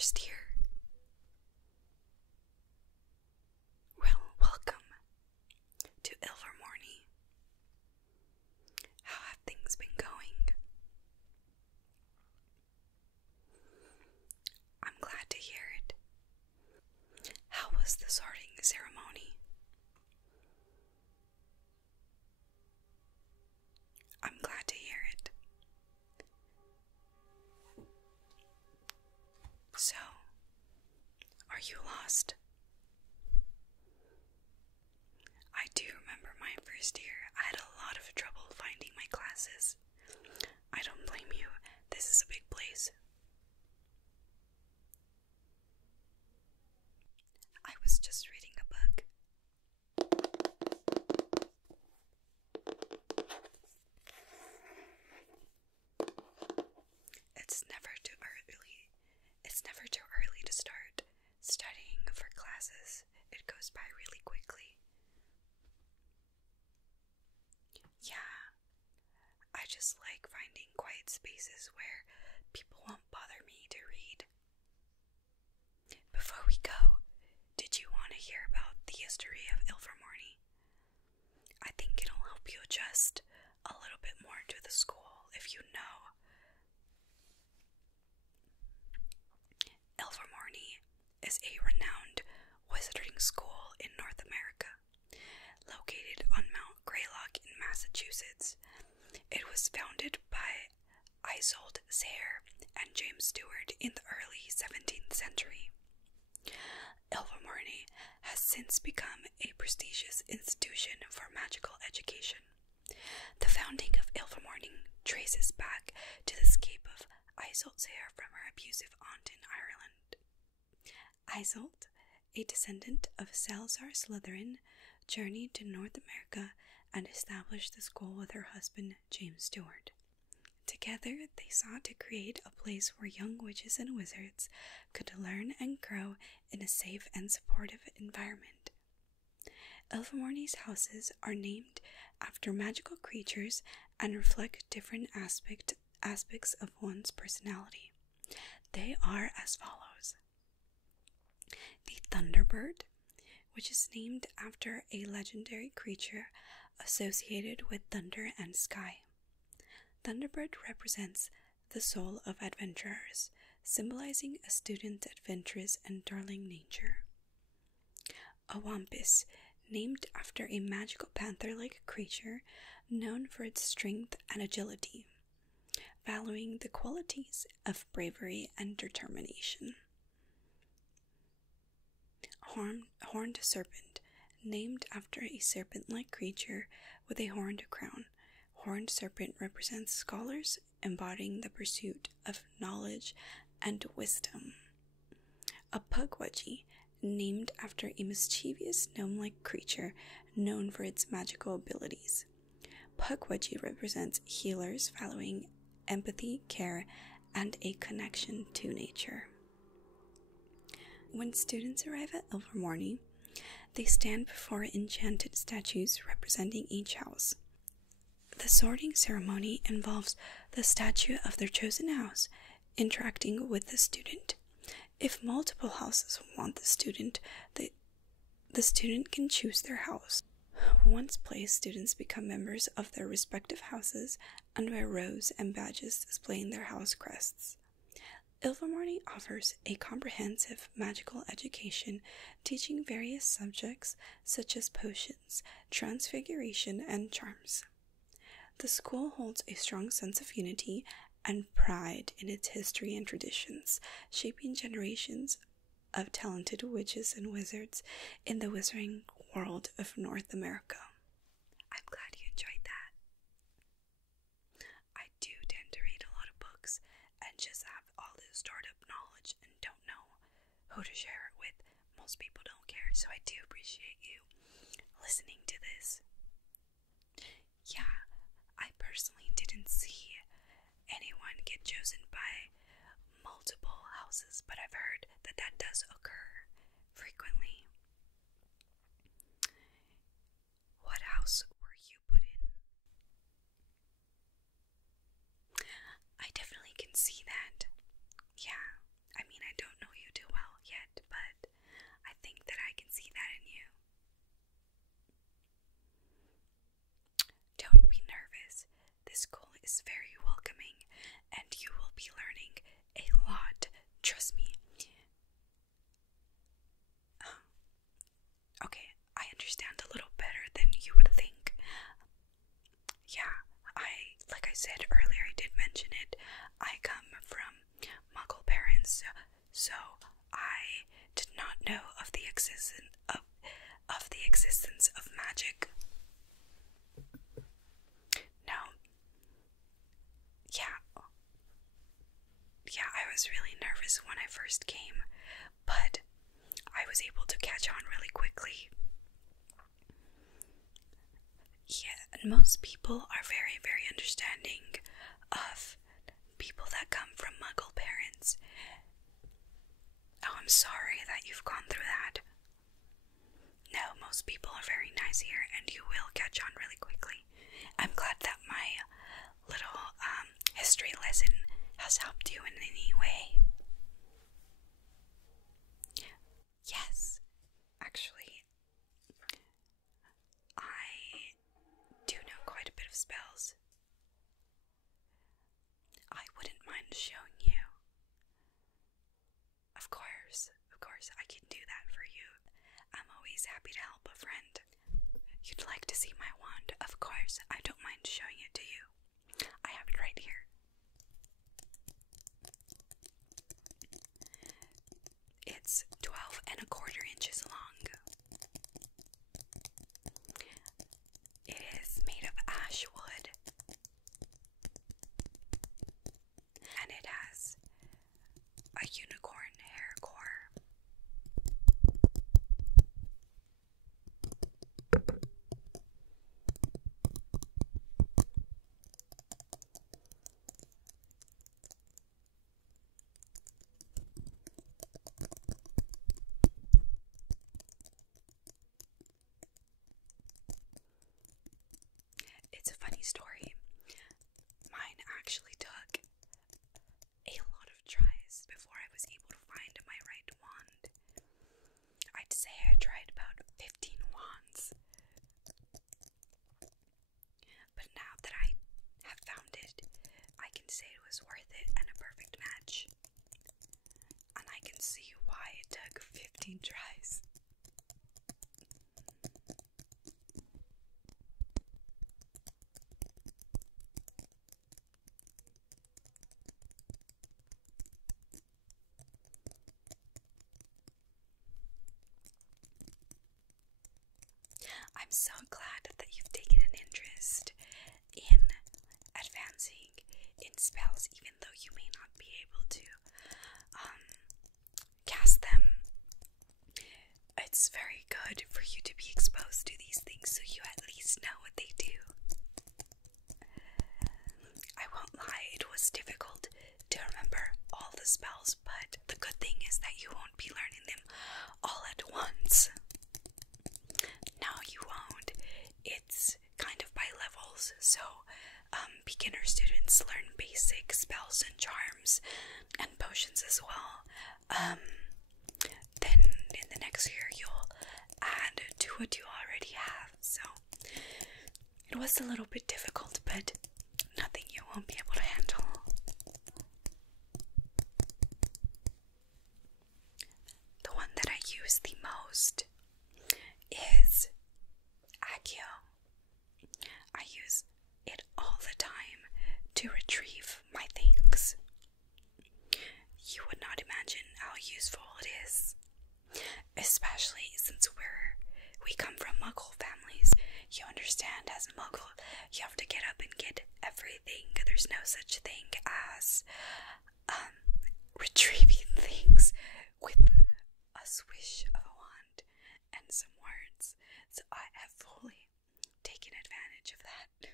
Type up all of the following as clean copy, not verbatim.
first year? Well, welcome to Ilvermorny. How have things been going? I'm glad to hear it. How was the sorting ceremony? I'm glad to hear it. So, are you lost? I do remember my first year. I had a lot of trouble finding my classes. I don't blame you. This is a big place. I was just reading a book. It's never too early to start studying for classes. It goes by really quickly. Yeah, I just like finding quiet spaces where people won't bother me to read. Before we go, did you want to hear about the history of Ilvermorny? I think it'll help you adjust a little bit more to the school if you know. Ilvermorny is a renowned wizarding school in North America, located on Mount Greylock in Massachusetts. It was founded by Isolde Sayre and James Stewart in the early 17th century. Ilvermorny has since become a prestigious institution for magical education. The founding of Ilvermorny traces back to the escape of Isolde Sayre from her abusive aunt in Ireland. Isolde, a descendant of Salazar Slytherin, journeyed to North America and established the school with her husband, James Stewart. Together, they sought to create a place where young witches and wizards could learn and grow in a safe and supportive environment. Ilvermorny's houses are named after magical creatures and reflect different aspects of one's personality. They are as follows. The Thunderbird, which is named after a legendary creature associated with thunder and sky. Thunderbird represents the soul of adventurers, symbolizing a student's adventurous and darling nature. A Wampus, named after a magical panther-like creature known for its strength and agility, valuing the qualities of bravery and determination. Horned Serpent, named after a serpent-like creature with a horned crown. Horned Serpent represents scholars embodying the pursuit of knowledge and wisdom. A Pukwudgie, named after a mischievous gnome-like creature known for its magical abilities. Pukwudgie represents healers valuing empathy, care, and a connection to nature. When students arrive at Ilvermorny, they stand before enchanted statues representing each house. The sorting ceremony involves the statue of their chosen house interacting with the student. If multiple houses want the student can choose their house. Once placed, students become members of their respective houses and wear robes and badges displaying their house crests. Ilvermorny offers a comprehensive magical education, teaching various subjects such as potions, transfiguration, and charms. The school holds a strong sense of unity and pride in its history and traditions, shaping generations of talented witches and wizards in the wizarding world of North America. I'm glad you enjoyed that. I do tend to read a lot of books and just have all this stored up knowledge and don't know who to share it with. Most people don't care, so I do appreciate you listening to this. Yeah, I personally didn't see anyone get chosen by multiple houses, but I've heard that that does occur frequently. What house were you put in? I definitely can see that. Yeah, I mean, I don't know I did not know of the existence of magic. No. Yeah, I was really nervous when I first came, but I was able to catch on really quickly. Yeah, and most people are very, very understanding of people that come from Muggle parents. Oh, I'm sorry that you've gone through that. No, most people are very nice here, and you will catch on really quickly. I'm glad that my little history lesson has helped you in any way. Yes, actually, I do know quite a bit of spells. I wouldn't mind showing you. Of course, I can do that for you. I'm always happy to help a friend. You'd like to see my wand? Of course, I don't mind showing it to you. I have it right here. It's 12¼ inches long. It is made of ash wood, and it has a unicorn hair core. It's a funny story. Mine actually took a lot of tries before I was able to find my right wand. I'd say I tried about 15 wands. But now that I have found it, I can say it was worth it and a perfect match. And I can see why it took 15 tries. I'm so glad that you've taken an interest in advancing in spells, even though you may not be able to cast them. It's very good for you to be exposed to these things so you at least know what they do. I won't lie, it was difficult to remember all the spells, but the good thing is that you won't be learning them all at once. No, you won't. It's kind of by levels, so beginner students learn basic spells and charms and potions as well. Then in the next year you'll add to what you already have, so it was a little bit difficult, but nothing you won't be able to handle. The one that I use the most is Accio. I use it all the time to retrieve my things. You would not imagine how useful it is, especially since we come from Muggle families. You understand, as a Muggle, you have to get up and get everything. There's no such thing as retrieving things with a swish of a wand and some words. So I have fully taken advantage of that.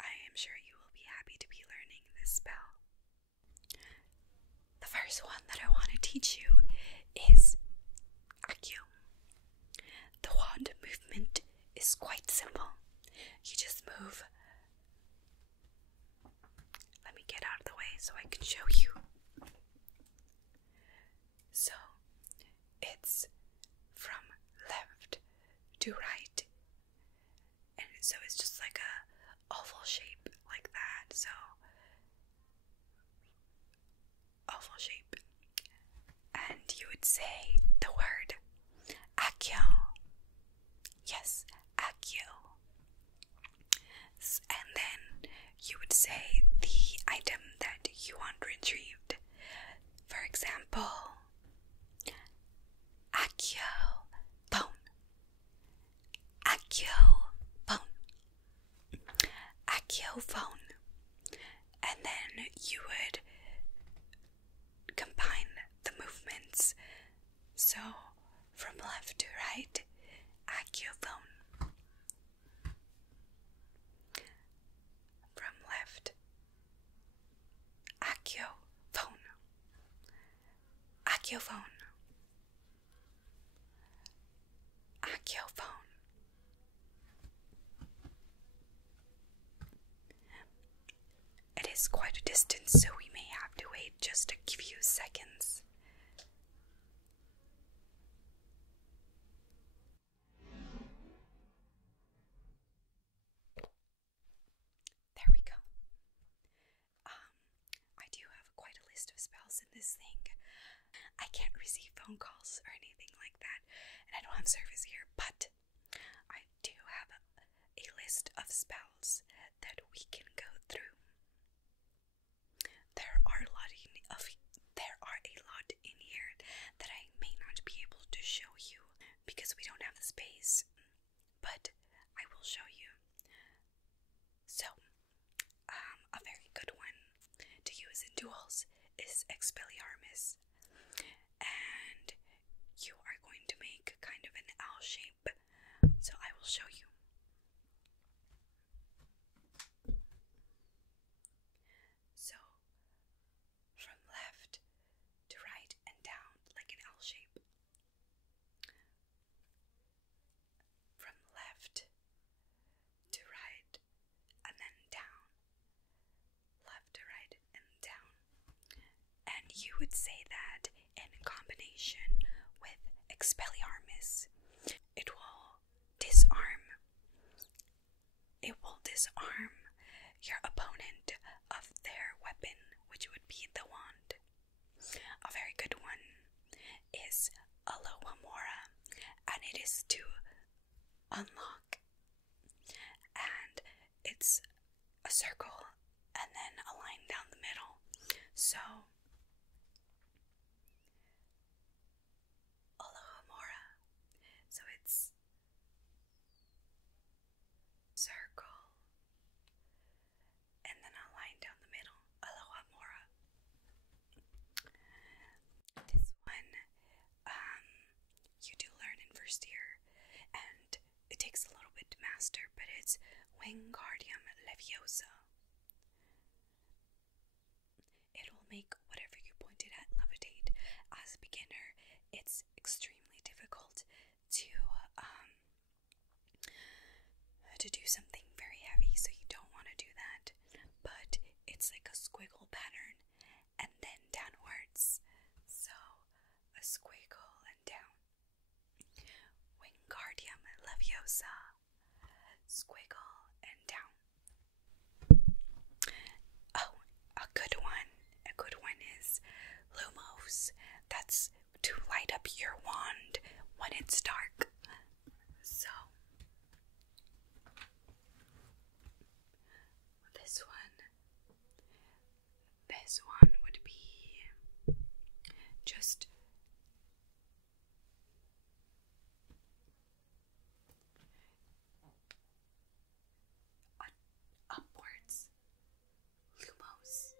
I am sure you will be happy to be learning this spell. The first one that I want to teach you is Accio. The wand movement is quite simple. You just move. Let me get out of the way so I can show you. So, it's from left to right. And so it's just like a oval shape like that. So, oval shape. And you would say the word Accio. Yes, Accio. And then you would say the item that you want retrieved. For example, Accio phone, Accio phone, Accio phone. And then you would combine the movements. So from left to right, Accio phone. From left, Accio phone. Accio phone. Accio phone. It is quite a distance, so we may have to wait just a few seconds. There we go. I do have quite a list of spells in this thing. I can't receive phone calls or anything like that, and I don't have service here, but I do have a list of spells that we can go through. There are a lot in here that I may not be able to show you because we don't have the space, but I will show you. So, a very good one to use in duels is Expelliarmus, and you are going to make kind of an L shape, so I will show you. So, from left to right and down like an L shape. From left to right and then down. Left to right and down. And you would say that in combination with Expelliarmus, it will disarm your opponent of their weapon, which would be the wand. A very good one is Ilvermorny, and it is to unlock, and it's a circle and then a line down the middle. So Ilvermorny, so it's circle and then a line down the middle. Ilvermorny. This one, you do learn in first year, and it takes a little bit to master, but it's Wingardium Leviosa. It will make whatever you pointed at levitate. As a beginner, it's extremely difficult to do something very heavy, so you don't want to do that. But it's like a squiggle pattern and then downwards. So a squiggle and down. Wingardium Leviosa. Squiggle and down. Oh, a good one. A good one is Lumos. That's to light up your wand when it's dark. So this one would be just upwards. Lumos.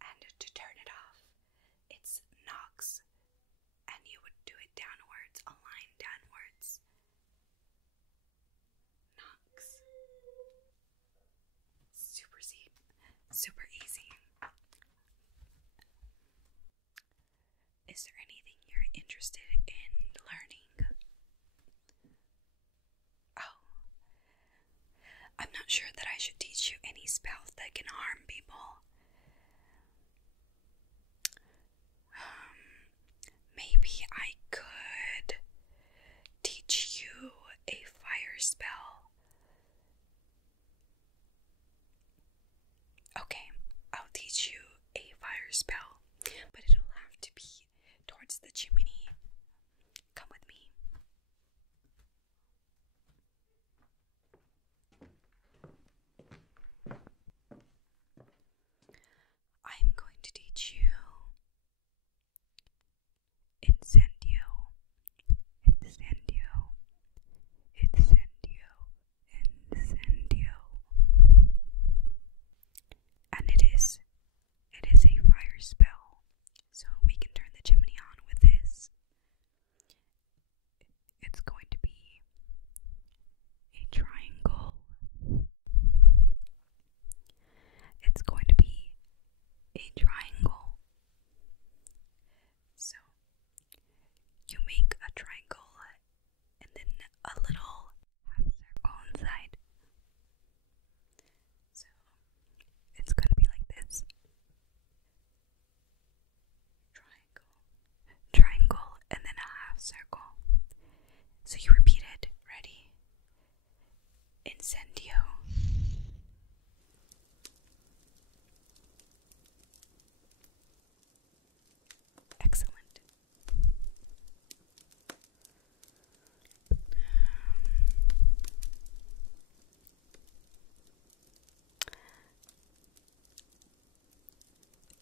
And to turn it off, it's Nox, and you would do it downwards, a line downwards. Nox. Super easy. Is there anything you're interested in learning? Oh, I'm not sure that I should teach you any spells that can harm people. And it is a fire spell, so we can turn the chimney on with this. It's going to be a triangle. It's going to be a triangle. So you make a triangle and then a little half circle inside. So it's going to be like this. Triangle, and then a half circle. So you repeat it. Ready? Incendio. Excellent.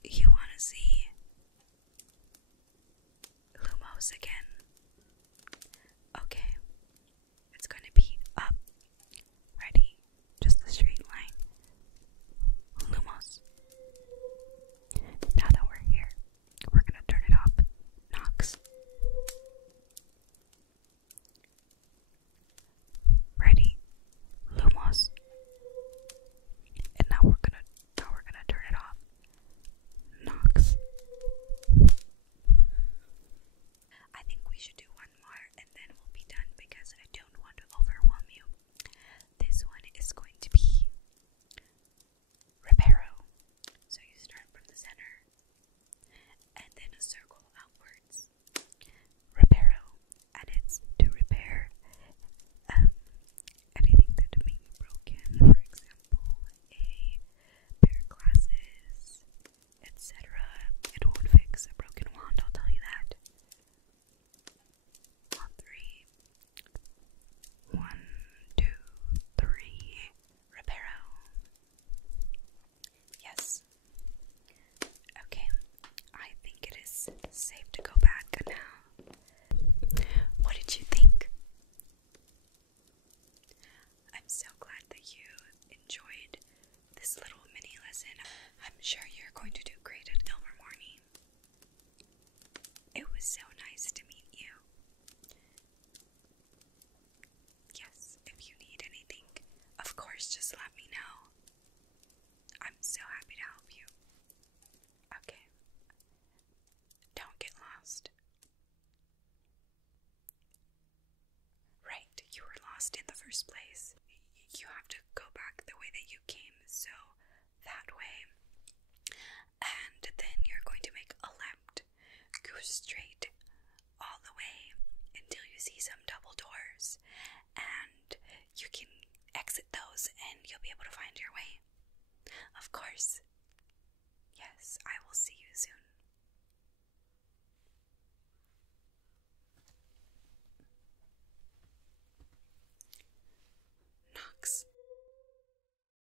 You want to see Lumos again? Okay. It's going to be up. Ready? Just a straight line. Lumos. Now that we're here, we're going to turn it off. Nox. Ready? Lumos. And now we're gonna turn it off. Nox. I think we should do one more and then we'll be done because I don't want to overwhelm you. This one is going to be Reparo. So you start from the center and then a circle outwards. Reparo, and it's to repair anything that may be broken, for example, a pair of glasses, etc. It won't fix a broken wand, I'll tell you that. On three. 1, 2, 3. Reparo. Yes. Okay. I think it is safe to go back now. What did you think? I'm so glad that you enjoyed this little mini lesson. I'm sure you're going to do great at Ilvermorny. It was so nice to meet you. Yes, if you need anything, of course, just let me know. I'm so happy to help you. Okay. Don't get lost. Right, you were lost in the first place. You have to go back the way that you came, so that way. And then you're going to make a left. Go straight all the way until you see some double doors. And you can exit those and you'll be able to find your way. Of course. Yes, I